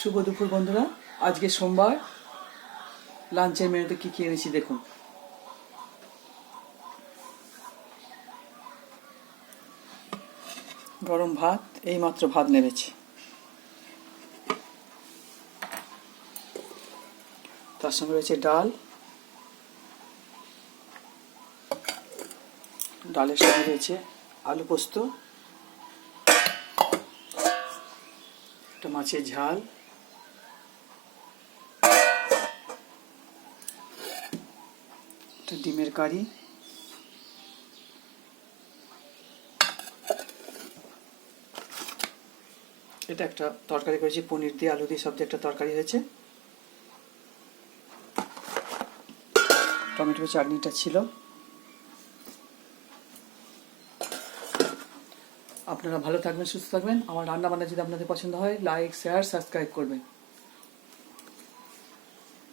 শুভ দুপুর বন্ধুরা। আজকে সোমবার, লাঞ্চের মেনুতে কি কি এনেছি দেখুন। গরম ভাত, এইমাত্র ভাত নেমেছি। তার সঙ্গে রয়েছে ডাল, ডালের সঙ্গে রয়েছে আলু পোস্ত, একটা মাছের ঝাল, একটা ডিমের কারি, এটা একটা তরকারি করেছি পনির দিয়ে আলু দিয়ে সবজি, একটা তরকারি হয়েছে, টমেটো চাটনিটা ছিল। আপনারা ভালো থাকবেন, সুস্থ থাকবেন। আমার রান্না বান্না যদি আপনাদের পছন্দ হয়, লাইক, শেয়ার, সাবস্ক্রাইব করবেন।